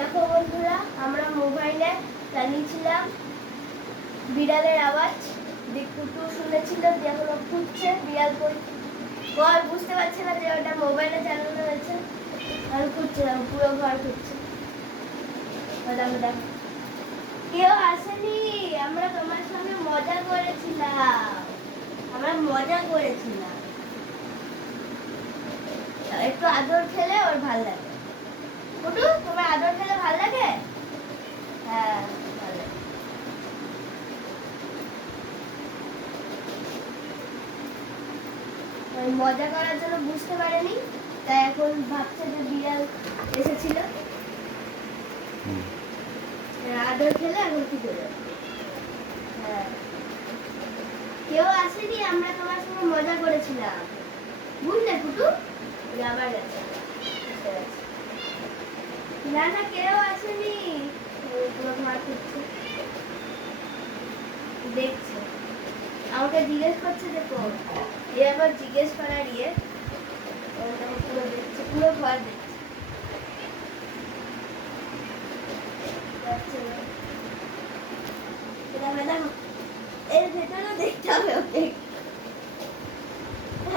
দেখো বন্ধুরা, আমরা মোবাইলে চালিয়েছিলাম বিড়ালের আওয়াজ। কুটু শুনেছিল দিয়ে এখন খুঁজছে বিড়াল ঘর বুঝতে পারছে না যে ওটা মোবাইলে চালানো হয়েছে। আর খুঁজছে পুরো ঘর খুঁজছে দেখো দেখো। কেউ আসেনি, আমরা তোমার সঙ্গে মজা করেছিলাম। আমরা মজা করেছিলাম। একটু আদর খেলে ওর ভালো লাগে কুটু তোমার আদর খেলে ভালো লাগে হ্যাঁ ভালো লাগে। ওই মজা করার জন্য বুঝতে পারেনি তাই এখন ভাবছে যে বিড়াল এসেছিল। আদর খেলে এখন কি করে হ্যাঁ। কেউ আসেনি আমরা তোমার সঙ্গে মজা করেছিলাম। বুঝলে কুটু আবার গেছে। না না কেউ আসেনি। খুঁজছে দেখছে। আমাকে জিজ্ঞেস করছে যে কোন এ আবার জিজ্ঞেস করার ইয়ে পুরো দেখছে, পুরো ঘর দেখছে। এর ভেতরেও দেখতে হবে ওকে।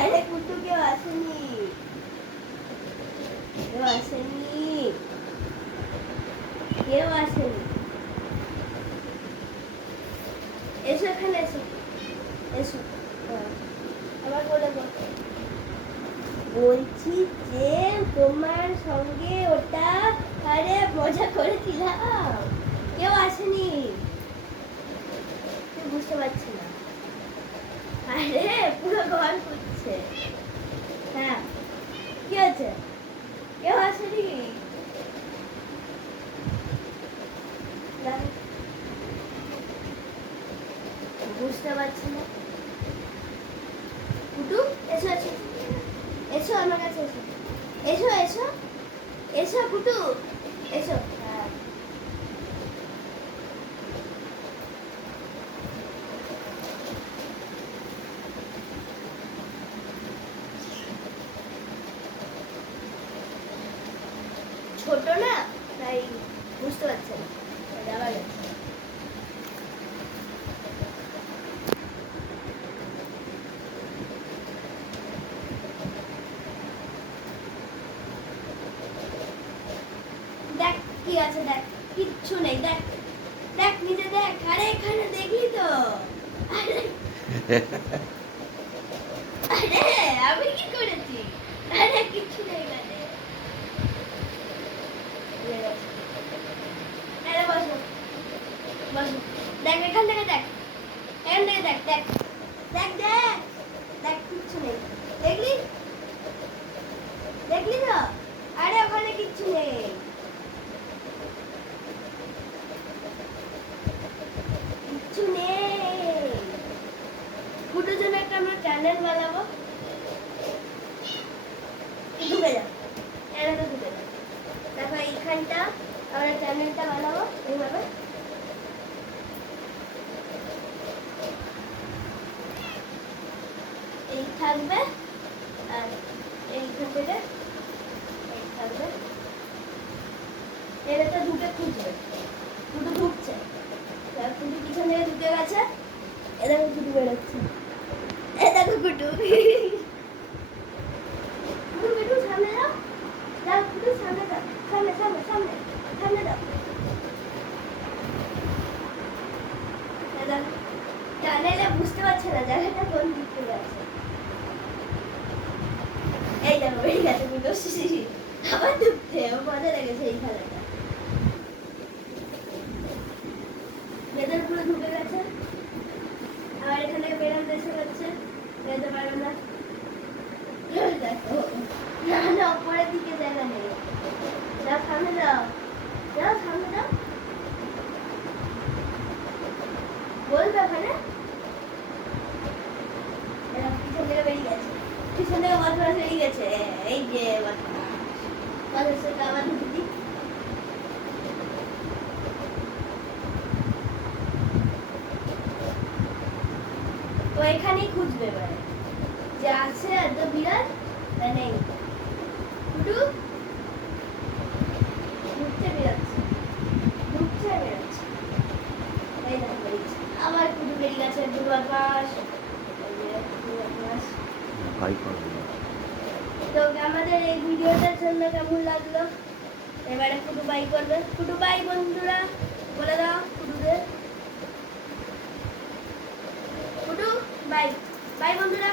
আরে কুটু কেউ আসেনি। কেউ আসেনি। কেউ আসেনি। এসো এখানে, এসো। এসো। হ্যাঁ। আবার বলে বলছি যে তোমার সঙ্গে ওটা আরে মজা করেছিলাম। কেউ আসেনি। বুঝতে পারছি না। আরে পুরো ঘর খুঁজছে। হ্যাঁ। কি আছে কেউ আসেনি। বুঝতে পারছি না কুটু এসো এসো এসো আমার কাছে এসো এসো। এসো কুটু এসো। ছোট না তাই বুঝতে পারছে না তাই আবার যাচ্ছে। দেখ কি আছে, দেখ, কিচ্ছু নেই, দেখ দেখ, নিজে দেখ, আরে এখানে দেখলি তো? আরে আমি কি করেছি? আরে, কিচ্ছু নেই এখানে। আরে, বসো। বসো। দেখ, এখান থেকে দেখ। এখান থেকে দেখ দেখ। দেখ দেখ। দেখ, কিচ্ছু নেই। দেখলি? দেখলি তো? আরে ওখানে কিচ্ছু নেই কিচ্ছু নেই ফুটোর জন্য একটা আমরা চ্যানেল বানাবো ঢুকে যা। চ্যানেলটা ঢুকে যা। দেখো এইখানটা, আমরা চ্যানেলটা বানাবো, এইভাবে। এই থাকবে, আর এইখান থেকে এই থাকবে। একটা ঢুকে খুঁজবে দুটো ঢুকছে। কুটু পিছন থেকে ঢুকে গেছে। এ দেখো কুটু বেরোচ্ছে। এ দেখো কুটু কুটু সামনে যাও যাও কুটু সামনে যাও সামনে সামনে সামনে সামনে যাও দেখো বুঝতে পারছে না জায়গাটা কোন দিক থেকে আছে এই দেখো বেরিয়ে গেছে কুটু আবার ঢুকছে মজা লেগেছে এই খেলাটা। ভেতর পুরো ঢুকে গেছে। আবার এখানে বেরোতে এসে গেছে বেরোতে পারবে না। দেখো, না না, উপরের দিকে জায়গা নেই। যাও সামনে যাও। যাও সামনে যাও। বলবে ওখানে? এই যে বদমাস আবার তো এখানেই খুঁজবে এবারে। যে আছে এত বিড়াল তা নেই টুটু ঘুরতে বেরোচ্ছে তো আমাদের এই ভিডিওটার জন্য কেমন লাগল? এবারে ফুটু বাই করবে। ফুটু বাই বন্ধুরা বলে দাও ফুটুদের। ফুটু বাই বাই বন্ধুরা।